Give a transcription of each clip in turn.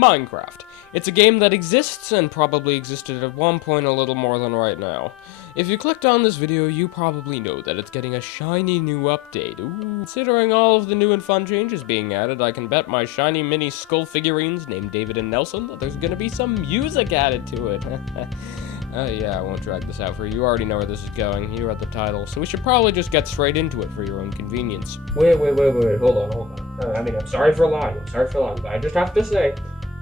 Minecraft. It's a game that exists and probably existed at one point a little more than right now. If you clicked on this video, you probably know that it's getting a shiny new update. Ooh. Considering all of the new and fun changes being added, I can bet my shiny mini skull figurines named David and Nelson that there's gonna be some music added to it. Yeah, I won't drag this out for you. You already know where this is going. You read the title, so we should probably just get straight into it for your own convenience. Wait, hold on. I'm sorry for lying, but I just have to say,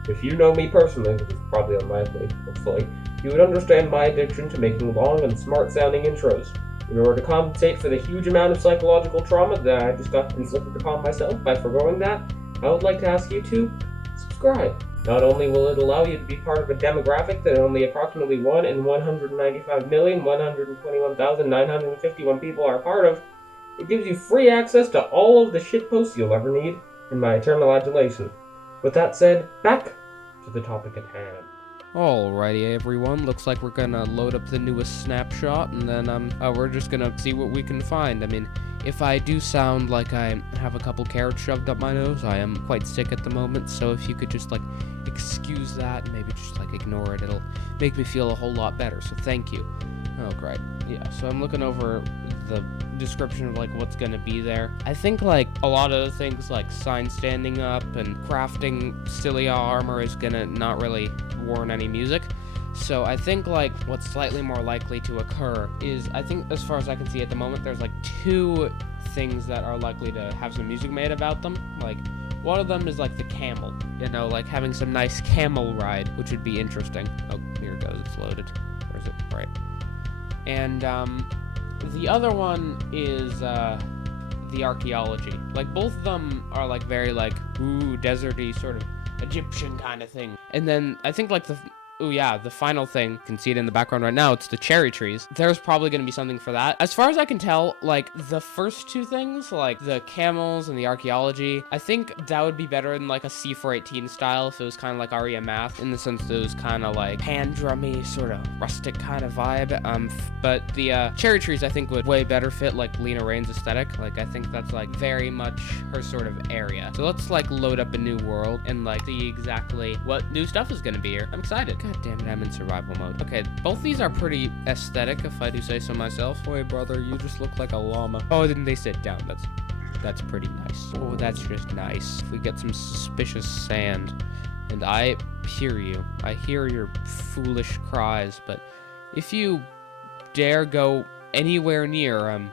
if you know me personally, which is probably unlikely, hopefully, you would understand my addiction to making long and smart-sounding intros. In order to compensate for the huge amount of psychological trauma that I just got inflicted upon myself by foregoing that, I would like to ask you to subscribe. Not only will it allow you to be part of a demographic that only approximately 1 in 195,121,951 people are part of, it gives you free access to all of the shitposts you'll ever need in my eternal adulation. With that said, back to the topic at hand. Alrighty, everyone. Looks like we're gonna load up the newest snapshot, and then we're just gonna see what we can find. I mean, if I do sound like I have a couple carrots shoved up my nose, I am quite sick at the moment, so if you could just, excuse that and maybe just, ignore it, it'll make me feel a whole lot better, so thank you. Oh, great. Yeah, so I'm looking over the description of, what's gonna be there. I think, a lot of the things, sign standing up and crafting Cilia armor is gonna not really warrant any music. So I think, what's slightly more likely to occur is, I think, as far as I can see at the moment, there's, two things that are likely to have some music made about them. One of them is, the camel. Having some nice camel ride, which would be interesting. Oh, here it goes. It's loaded. Where is it? Right. And, the other one is, the archaeology. Both of them are, very, ooh, deserty, sort of Egyptian kind of thing. And then, I think, the final thing, you can see it in the background right now, it's the cherry trees. There's probably going to be something for that. As far as I can tell, the first two things, the camels and the archaeology, I think that would be better in, a C418 style, if it was kind of like Aria Math, in the sense that it was kind of, hand drummy, sort of rustic kind of vibe. But the, cherry trees, I think, would way better fit, Lena Raine's aesthetic. I think that's, very much her sort of area. So let's, load up a new world and, see exactly what new stuff is going to be here. I'm excited. God damn it, I'm in survival mode. Okay, both these are pretty aesthetic, if I do say so myself. Boy, brother, you just look like a llama. Oh, didn't they sit down? That's pretty nice. Oh, that's just nice. If we get some suspicious sand, and I hear you. I hear your foolish cries, but if you dare go anywhere near,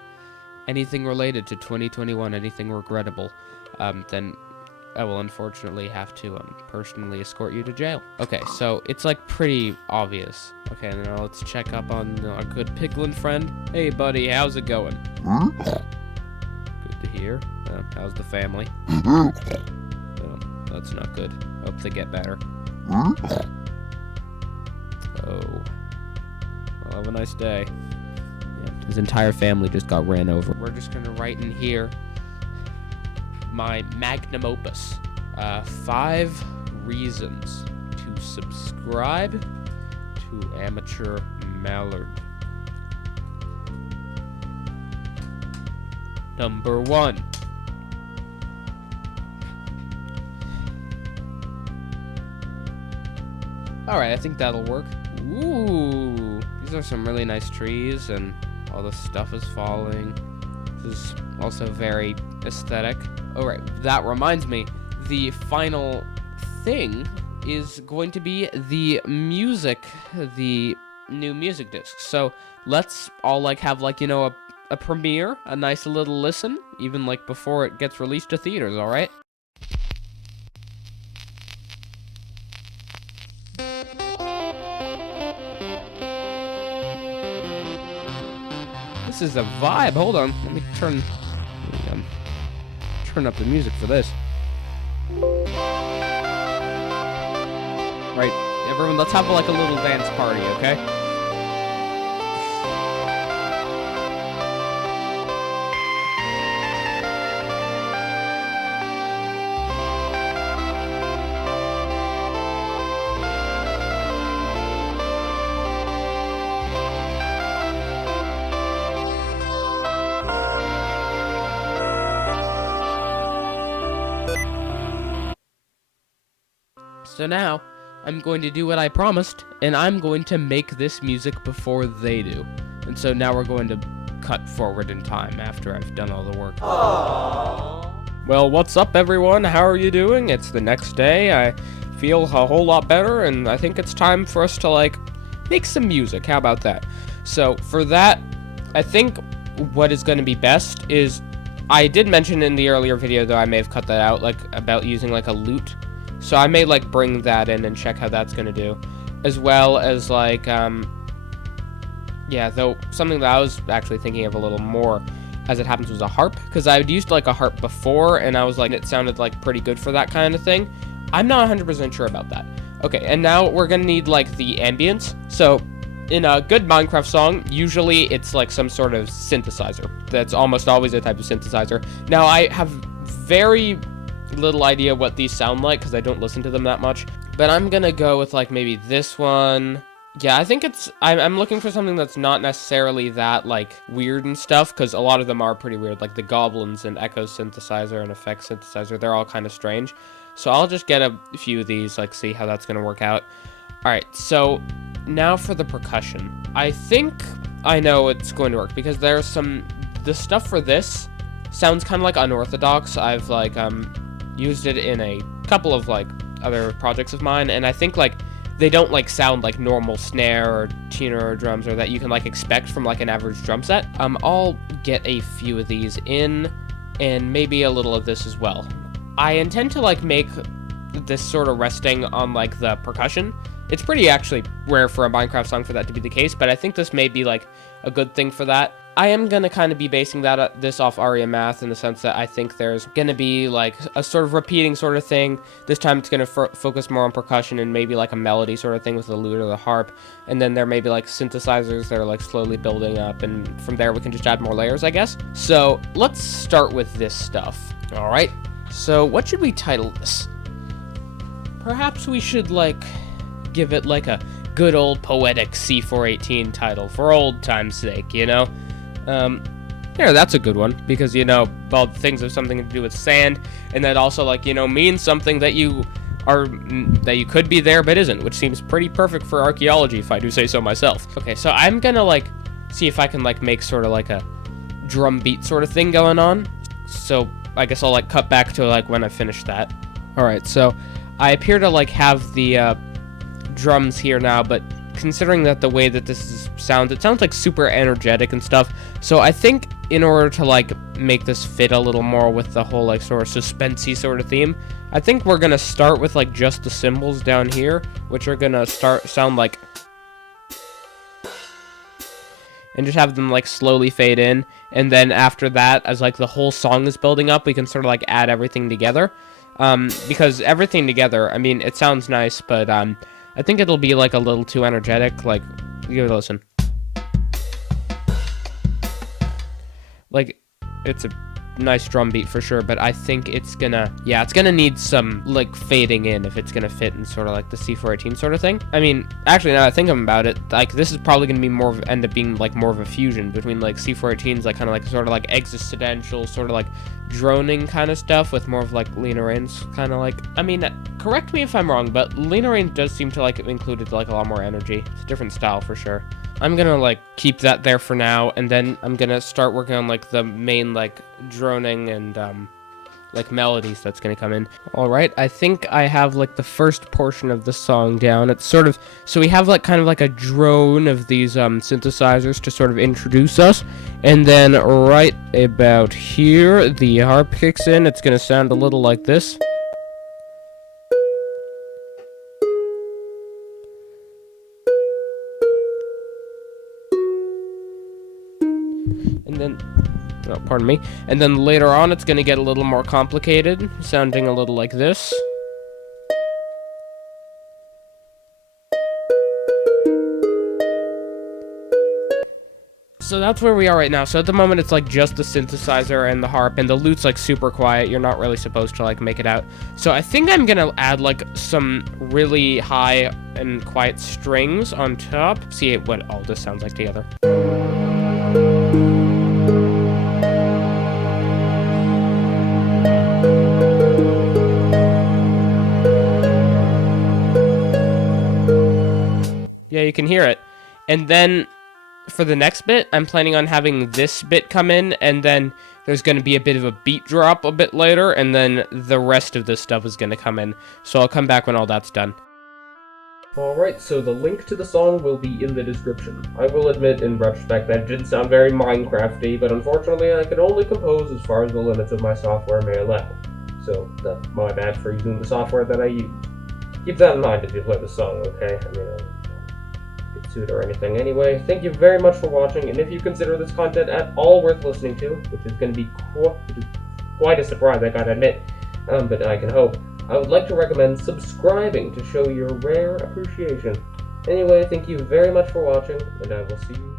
anything related to 2021, anything regrettable, then I will unfortunately have to personally escort you to jail. Okay, so it's pretty obvious. Okay, now let's check up on our good piglin friend. Hey buddy, how's it going? Good to hear. How's the family? Oh, that's not good. Hope they get better. Oh. Well, have a nice day. Yeah, his entire family just got ran over. We're just gonna write in here my magnum opus, 5 reasons to subscribe to Amateur Mallard. Number 1. Alright, I think that'll work. Ooh, these are some really nice trees, and all the stuff is falling. This is also very aesthetic. Alright, that reminds me, the final thing is going to be the music, the new music disc. So let's all have a premiere, a nice little listen, even before it gets released to theaters, alright? This is a vibe. Hold on, let me turn up the music for this. Right, everyone, let's have a little dance party, okay? So now, I'm going to do what I promised, and I'm going to make this music before they do. And so now we're going to cut forward in time after I've done all the work. Aww. Well, what's up, everyone? How are you doing? It's the next day. I feel a whole lot better, and I think it's time for us to, like, make some music. How about that? So, for that, I think what is going to be best is, I did mention in the earlier video, though I may have cut that out, like, about using, like, a lute. So I may, like, bring that in and check how that's going to do. As well as, like, yeah, though, something that I was actually thinking of a little more, as it happens, was a harp. Because I'd used, like, a harp before, and I was like, it sounded, like, pretty good for that kind of thing. I'm not 100% sure about that. Okay, and now we're going to need, like, the ambience. So, in a good Minecraft song, usually it's, like, some sort of synthesizer. That's almost always a type of synthesizer. Now, I have very little idea what these sound like because I don't listen to them that much, but I'm gonna go with like maybe this one. Yeah, I think I'm looking for something that's not necessarily that like weird and stuff, because a lot of them are pretty weird, like the goblins and echo synthesizer and effects synthesizer. They're all kind of strange, so I'll just get a few of these, like, see how that's gonna work out. All right, so now for the percussion. I think I know it's going to work because there's the stuff for this sounds kind of like unorthodox. I've like used it in a couple of like other projects of mine, and I think like they don't like sound like normal snare or tuner or drums or that you can like expect from like an average drum set. I'll get a few of these in and maybe a little of this as well. I intend to like make this sort of resting on like the percussion. It's pretty actually rare for a Minecraft song for that to be the case, but I think this may be like a good thing for that. I am going to kind of be basing this off Aria Math in the sense that I think there's going to be like a sort of repeating sort of thing. This time it's going to focus more on percussion and maybe like a melody sort of thing with the lute or the harp. And then there may be like synthesizers that are like slowly building up, and from there we can just add more layers, I guess. So let's start with this stuff. All right. So what should we title this? Perhaps we should like give it like a good old poetic C418 title for old time's sake, you know? Yeah, that's a good one, because, you know, all the things have something to do with sand, and that also, like, you know, means something that you could be there but isn't, which seems pretty perfect for archaeology, if I do say so myself. Okay, so I'm gonna, like, see if I can, like, make sort of, like, a drum beat sort of thing going on. So, I guess I'll, like, cut back to, like, when I finish that. Alright, so I appear to, like, have the, drums here now, but considering that the way that this sounds, it sounds like super energetic and stuff. So I think in order to like make this fit a little more with the whole like sort of suspensey sort of theme, I think we're gonna start with like just the cymbals down here, which are gonna sound like, and just have them like slowly fade in, and then after that, as like the whole song is building up, we can sort of like add everything together, because everything together, I mean, it sounds nice, but I think it'll be, like, a little too energetic. Like, give it a listen. Like, it's a nice drum beat for sure, but I think it's gonna need some, like, fading in if it's gonna fit in sort of, like, the C418 sort of thing. I mean, actually, now that I think about it, like, this is probably gonna be end up being, like, more of a fusion between, like, C418's, like, kind of, like, sort of, like, existential, sort of, like, droning kind of stuff with more of, like, Lena Raine's kind of, like, I mean, correct me if I'm wrong, but Lena Raine does seem to, like, included, like, a lot more energy. It's a different style for sure. I'm gonna, like, keep that there for now, and then I'm gonna start working on, like, the main, like, droning and, like, melodies that's gonna come in. Alright, I think I have, like, the first portion of the song down. It's sort of, so we have, like, kind of like a drone of these, synthesizers to sort of introduce us, and then right about here, the harp kicks in. It's gonna sound a little like this. And then, oh, pardon me. And then later on, it's going to get a little more complicated, sounding a little like this. So that's where we are right now. So at the moment, it's like just the synthesizer and the harp, and the lute's like super quiet. You're not really supposed to like make it out. So I think I'm going to add like some really high and quiet strings on top. See what all this sounds like together. Yeah, you can hear it. And then for the next bit, I'm planning on having this bit come in, and then there's going to be a bit of a beat drop a bit later, and then the rest of this stuff is going to come in. So I'll come back when all that's done. Alright, so the link to the song will be in the description. I will admit, in retrospect, that did sound very Minecrafty, but unfortunately I can only compose as far as the limits of my software may allow. So that's my bad for using the software that I use. Keep that in mind if you play the song, okay? I mean, get sued or anything. Anyway, thank you very much for watching, and if you consider this content at all worth listening to, which is going to be quite a surprise, I gotta admit, but I can hope, I would like to recommend subscribing to show your rare appreciation. Anyway, thank you very much for watching, and I will see you